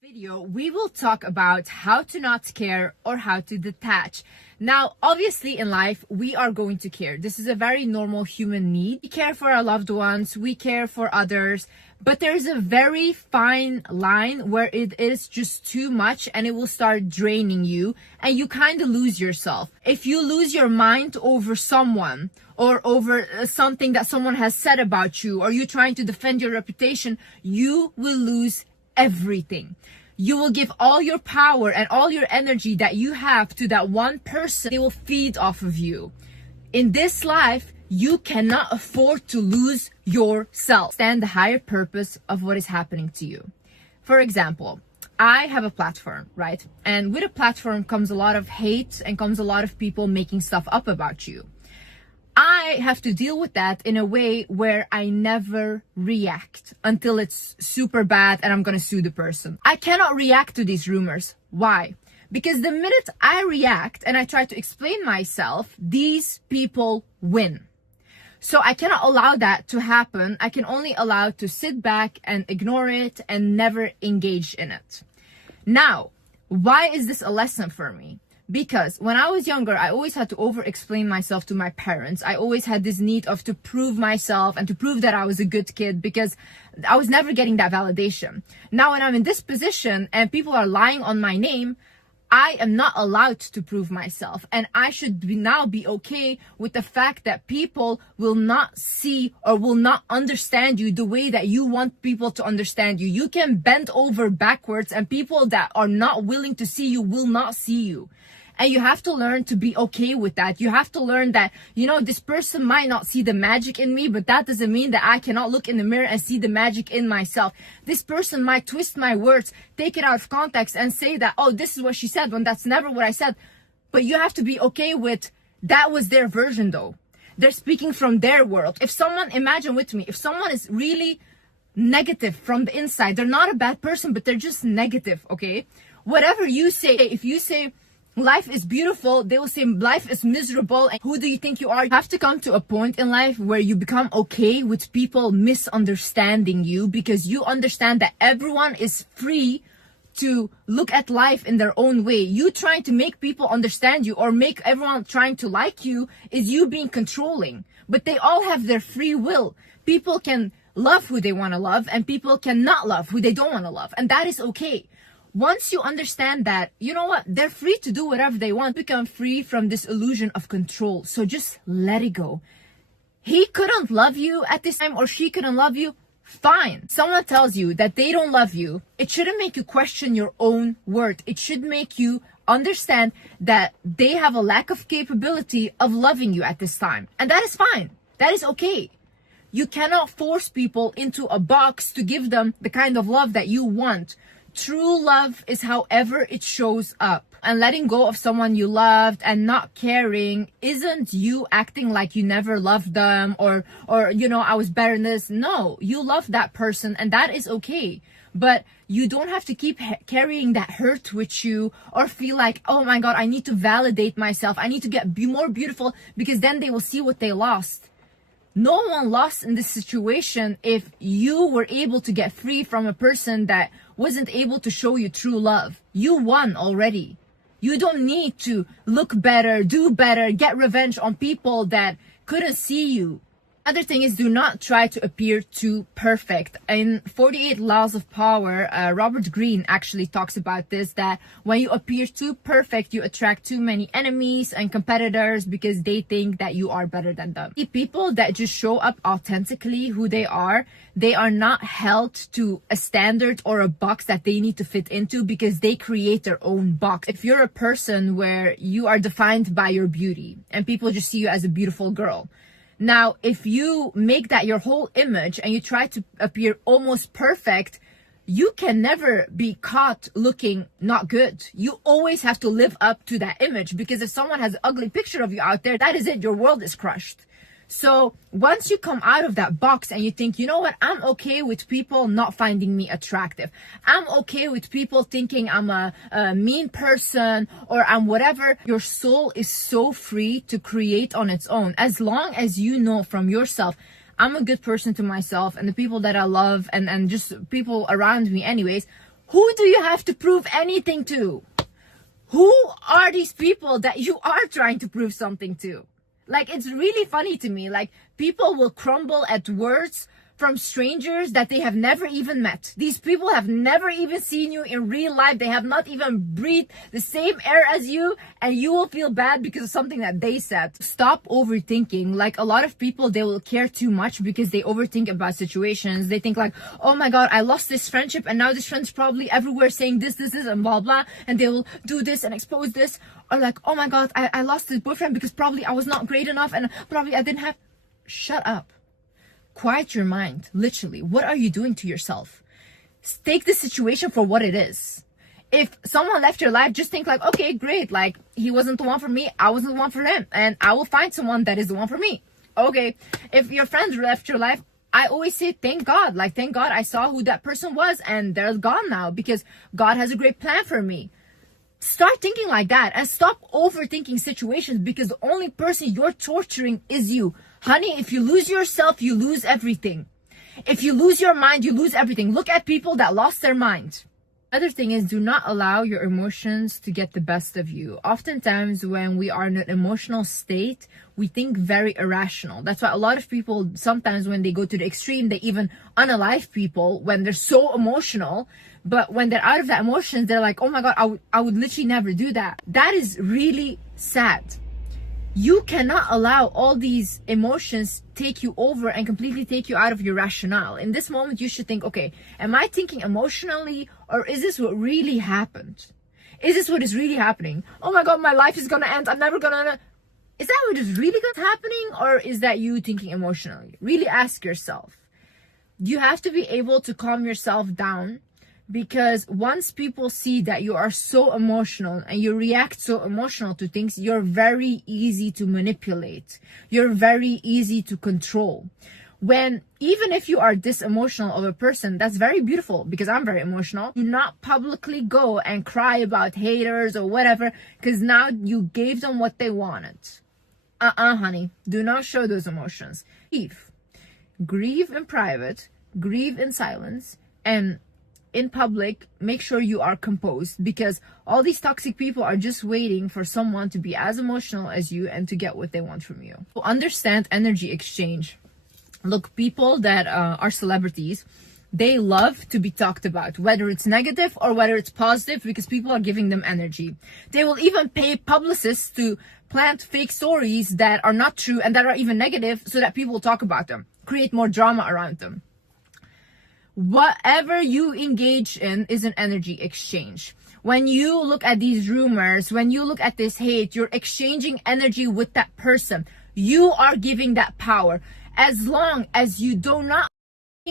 Video, we will talk about how to not care or how to detach. Now, obviously in life, we are going to care. This is a very normal human need. We care for our loved ones, we care for others, but there's a very fine line where it is just too much and it will start draining you and you kind of lose yourself. If you lose your mind over someone or over something that someone has said about you, or you trying to defend your reputation, you will lose everything. You will give all your power and all your energy that you have to that one person. They will feed off of you. In this life, you cannot afford to lose yourself. Understand the higher purpose of what is happening to you. For example, I have a platform, right? And with a platform comes a lot of hate and comes a lot of people making stuff up about you. I have to deal with that in a way where I never react until it's super bad and I'm gonna sue the person. I cannot react to these rumors. Why? Because the minute I react and I try to explain myself, these people win. So I cannot allow that to happen. I can only allow to sit back and ignore it and never engage in it. Now, why is this a lesson for me? Because when I was younger, I always had to over-explain myself to my parents. I always had this need of to prove myself and to prove that I was a good kid because I was never getting that validation. Now, when I'm in this position and people are lying on my name, I am not allowed to prove myself. And I should now be okay with the fact that people will not see or will not understand you the way that you want people to understand you. You can bend over backwards and people that are not willing to see you will not see you. And you have to learn to be okay with that. You have to learn that, this person might not see the magic in me, but that doesn't mean that I cannot look in the mirror and see the magic in myself. This person might twist my words, take it out of context and say that, oh, this is what she said when that's never what I said. But you have to be okay with that was their version though. They're speaking from their world. Imagine with me, if someone is really negative from the inside, they're not a bad person, but they're just negative, okay? Whatever you say, if you say, life is beautiful, they will say life is miserable. And who do you think you are? You have to come to a point in life where you become okay with people misunderstanding you, because you understand that everyone is free to look at life in their own way. You trying to make people understand you or make everyone trying to like you is you being controlling. But they all have their free will. People can love who they want to love and people cannot love who they don't want to love. And that is okay. Once you understand that, you know what, they're free to do whatever they want, become free from this illusion of control. So just let it go. He couldn't love you at this time or she couldn't love you. Fine. Someone tells you that they don't love you. It shouldn't make you question your own worth. It should make you understand that they have a lack of capability of loving you at this time. And that is fine. That is okay. You cannot force people into a box to give them the kind of love that you want. True love is however it shows up. And letting go of someone you loved and not caring isn't you acting like you never loved them or I was better than this. No, you love that person and that is okay. But you don't have to keep carrying that hurt with you or feel like, oh my God, I need to validate myself. I need to be more beautiful because then they will see what they lost. No one lost in this situation if you were able to get free from a person that wasn't able to show you true love. You won already. You don't need to look better, do better, get revenge on people that couldn't see you. Other thing is, do not try to appear too perfect. In 48 Laws of Power, Robert Greene actually talks about this, that when you appear too perfect, you attract too many enemies and competitors because they think that you are better than them. The people that just show up authentically who they are not held to a standard or a box that they need to fit into because they create their own box. If you're a person where you are defined by your beauty and people just see you as a beautiful girl, now, if you make that your whole image and you try to appear almost perfect, you can never be caught looking not good. You always have to live up to that image, because if someone has an ugly picture of you out there, that is it. Your world is crushed. So once you come out of that box and you think, you know what, I'm okay with people not finding me attractive. I'm okay with people thinking I'm a mean person or I'm whatever. Your soul is so free to create on its own. As long as you know from yourself, I'm a good person to myself and the people that I love and just people around me anyways, Who do you have to prove anything to? Who are these people that you are trying to prove something to? Like, it's really funny to me. Like, people will crumble at words from strangers that they have never even met. These people have never even seen you in real life. They have not even breathed the same air as you, and you will feel bad because of something that they said. Stop overthinking. Like, a lot of people, they will care too much because they overthink about situations. They think like, oh my God, I lost this friendship, and now this friend's probably everywhere saying this, and blah, blah, and they will do this and expose this. Or like, oh my God, I lost this boyfriend because probably I was not great enough, and probably I didn't have... Shut up. Quiet your mind. Literally, what are you doing to yourself? Take the situation for what it is. If someone left your life, just think like, okay, great, like, he wasn't the one for me, I wasn't the one for him, and I will find someone that is the one for me. Okay, if your friends left your life, I always say thank God. Like, thank God I saw who that person was, and they're gone now because God has a great plan for me. Start thinking like that and stop overthinking situations, because the only person you're torturing is you. Honey, if you lose yourself, you lose everything. If you lose your mind, you lose everything. Look at people that lost their mind. Other thing is, do not allow your emotions to get the best of you. Oftentimes when we are in an emotional state, we think very irrational. That's why a lot of people, sometimes when they go to the extreme, they even unalive people when they're so emotional. But when they're out of that emotion, they're like, oh my God, I would literally never do that. That is really sad. You cannot allow all these emotions take you over and completely take you out of your rationale. In this moment, you should think, okay, am I thinking emotionally, or is this what really happened? Is this what is really happening? Oh my God, my life is gonna end. I'm never gonna... Is that what is really happening, or is that you thinking emotionally? Really ask yourself. You have to be able to calm yourself down, because once people see that you are so emotional and you react so emotional to things, you're very easy to manipulate. You're very easy to control. When, even if you are this emotional of a person, that's very beautiful, because I'm very emotional. Do not publicly go and cry about haters or whatever, because now you gave them what they wanted. Honey, do not show those emotions. Grieve in private, grieve in silence, and in public, make sure you are composed, because all these toxic people are just waiting for someone to be as emotional as you and to get what they want from you. So understand energy exchange. Look, people that are celebrities, they love to be talked about, whether it's negative or whether it's positive, because people are giving them energy. They will even pay publicists to plant fake stories that are not true and that are even negative, so that people will talk about them, create more drama around them. Whatever you engage in is an energy exchange. When you look at these rumors, when you look at this hate, you're exchanging energy with that person. You are giving that power, as long as you do not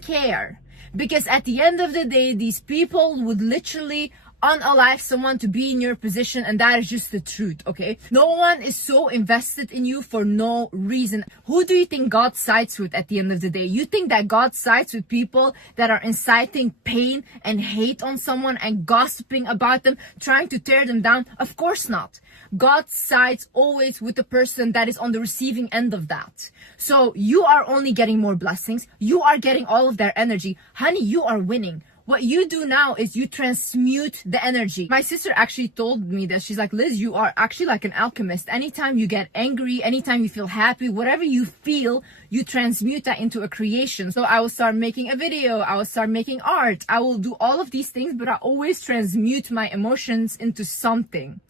care. Because at the end of the day, these people would literally unalive someone to be in your position, and that is just the truth, okay? No one is so invested in you for no reason. Who do you think God sides with at the end of the day? You think that God sides with people that are inciting pain and hate on someone and gossiping about them, trying to tear them down? Of course not. God sides always with the person that is on the receiving end of that. So you are only getting more blessings. You are getting all of their energy. Honey, you are winning. What you do now is you transmute the energy. My sister actually told me that. She's like, Liz, you are actually like an alchemist. Anytime you get angry, anytime you feel happy, whatever you feel, you transmute that into a creation. So I will start making a video. I will start making art. I will do all of these things, but I always transmute my emotions into something.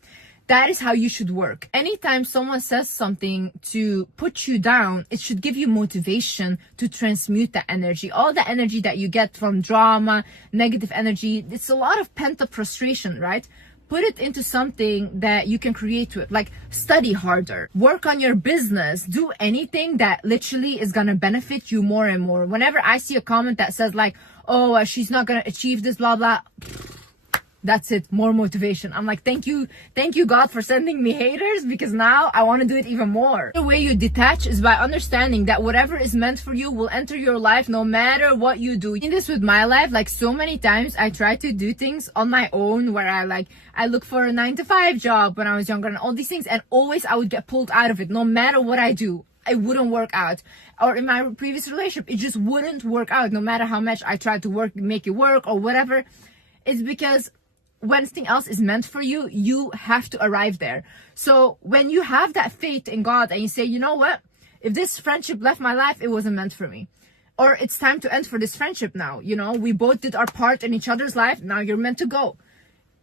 That is how you should work. Anytime someone says something to put you down, it should give you motivation to transmute that energy. All the energy that you get from drama, negative energy, it's a lot of pent-up frustration, right? Put it into something that you can create with, like study harder, work on your business, do anything that literally is gonna benefit you more and more. Whenever I see a comment that says like, oh, she's not gonna achieve this, blah, blah, that's it, more motivation. I'm like, thank you God for sending me haters, because now I want to do it even more. The way you detach is by understanding that whatever is meant for you will enter your life no matter what you do. In this with my life, like so many times I try to do things on my own, where I look for a 9-to-5 job when I was younger and all these things, and always I would get pulled out of it. No matter what I do, it wouldn't work out. Or in my previous relationship, it just wouldn't work out. No matter how much I tried to make it work or whatever, It's because when something else is meant for you, you have to arrive there. So when you have that faith in God and you say, you know what, if this friendship left my life, it wasn't meant for me. Or it's time to end for this friendship now. You know, we both did our part in each other's life. Now you're meant to go.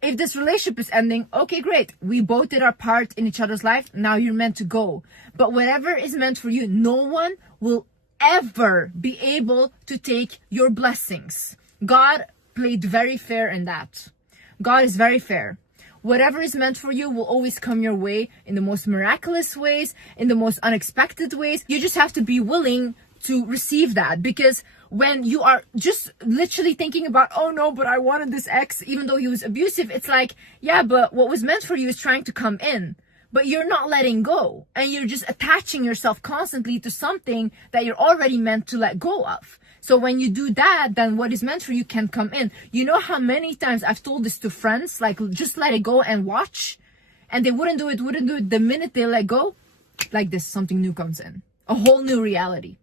If this relationship is ending, okay, great. We both did our part in each other's life. Now you're meant to go. But whatever is meant for you, no one will ever be able to take your blessings. God played very fair in that. God is very fair. Whatever is meant for you will always come your way in the most miraculous ways, in the most unexpected ways. You just have to be willing to receive that, because when you are just literally thinking about, oh no, but I wanted this ex even though he was abusive, it's like, yeah, but what was meant for you is trying to come in, but you're not letting go, and you're just attaching yourself constantly to something that you're already meant to let go of. So when you do that, then what is meant for you can come in. You know how many times I've told this to friends, like, just let it go and watch, and they wouldn't do it. The minute they let go, like this, something new comes in, a whole new reality.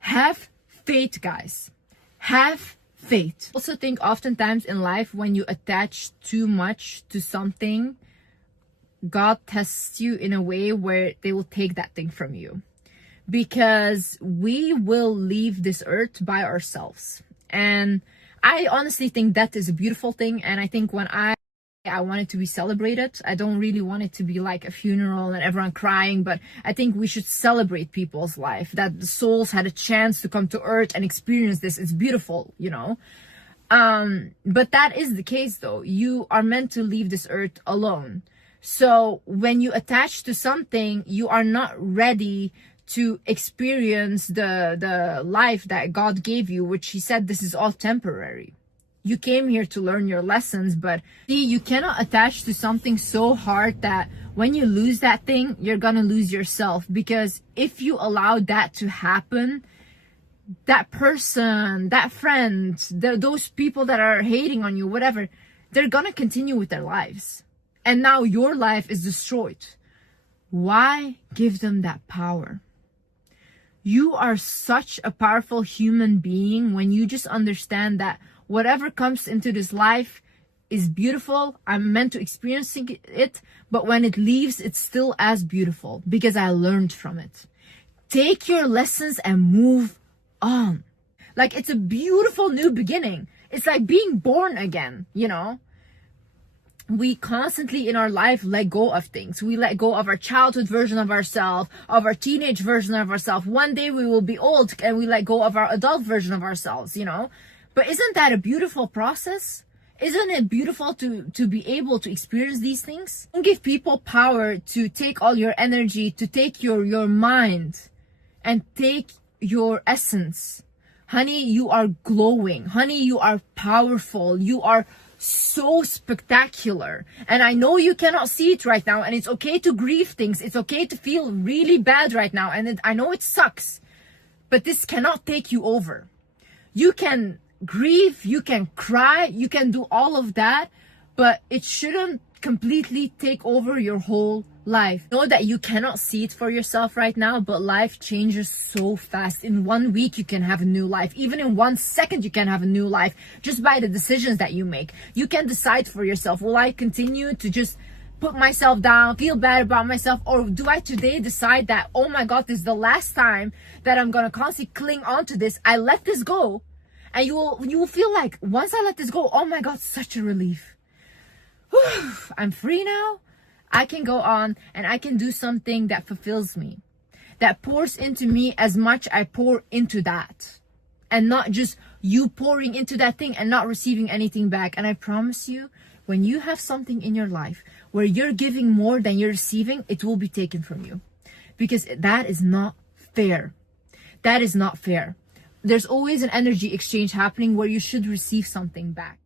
Have faith, guys. Have faith. I also think oftentimes in life, when you attach too much to something, God tests you in a way where they will take that thing from you, because we will leave this earth by ourselves. And I honestly think that is a beautiful thing. And I think when I want it to be celebrated. I don't really want it to be like a funeral and everyone crying, but I think we should celebrate people's life, that the souls had a chance to come to earth and experience this. It's beautiful, you know. But that is the case though. You are meant to leave this earth alone. So when you attach to something, you are not ready to experience the life that God gave you, which he said this is all temporary. You came here to learn your lessons, but see, you cannot attach to something so hard that when you lose that thing, you're gonna lose yourself. Because if you allow that to happen, that person, that friend, those people that are hating on you, whatever, they're gonna continue with their lives. And now your life is destroyed. Why give them that power? You are such a powerful human being when you just understand that whatever comes into this life is beautiful. I'm meant to experience it, but when it leaves, it's still as beautiful because I learned from it. Take your lessons and move on. Like, it's a beautiful new beginning. It's like being born again, you know? We constantly in our life let go of things. We let go of our childhood version of ourselves, of our teenage version of ourselves. One day we will be old and we let go of our adult version of ourselves, you know? But isn't that a beautiful process? Isn't it beautiful to be able to experience these things? Don't give people power to take all your energy, to take your mind and take your essence. Honey, you are glowing. Honey, you are powerful. You are so spectacular. And I know you cannot see it right now, and it's okay to grieve things. It's okay to feel really bad right now. And I know it sucks, but this cannot take you over. You can grieve, you can cry, you can do all of that, but it shouldn't completely take over your whole life. Know that you cannot see it for yourself right now, but life changes so fast. In 1 week, you can have a new life. Even in 1 second, you can have a new life just by the decisions that you make. You can decide for yourself, will I continue to just put myself down, feel bad about myself, or do I today decide that, oh my God, this is the last time that I'm gonna constantly cling on to this. I let this go. And you will feel like, once I let this go, oh my God, such a relief. Whew, I'm free now. I can go on and I can do something that fulfills me, that pours into me as much I pour into that. And not just you pouring into that thing and not receiving anything back. And I promise you, when you have something in your life where you're giving more than you're receiving, it will be taken from you. Because that is not fair. That is not fair. There's always an energy exchange happening where you should receive something back.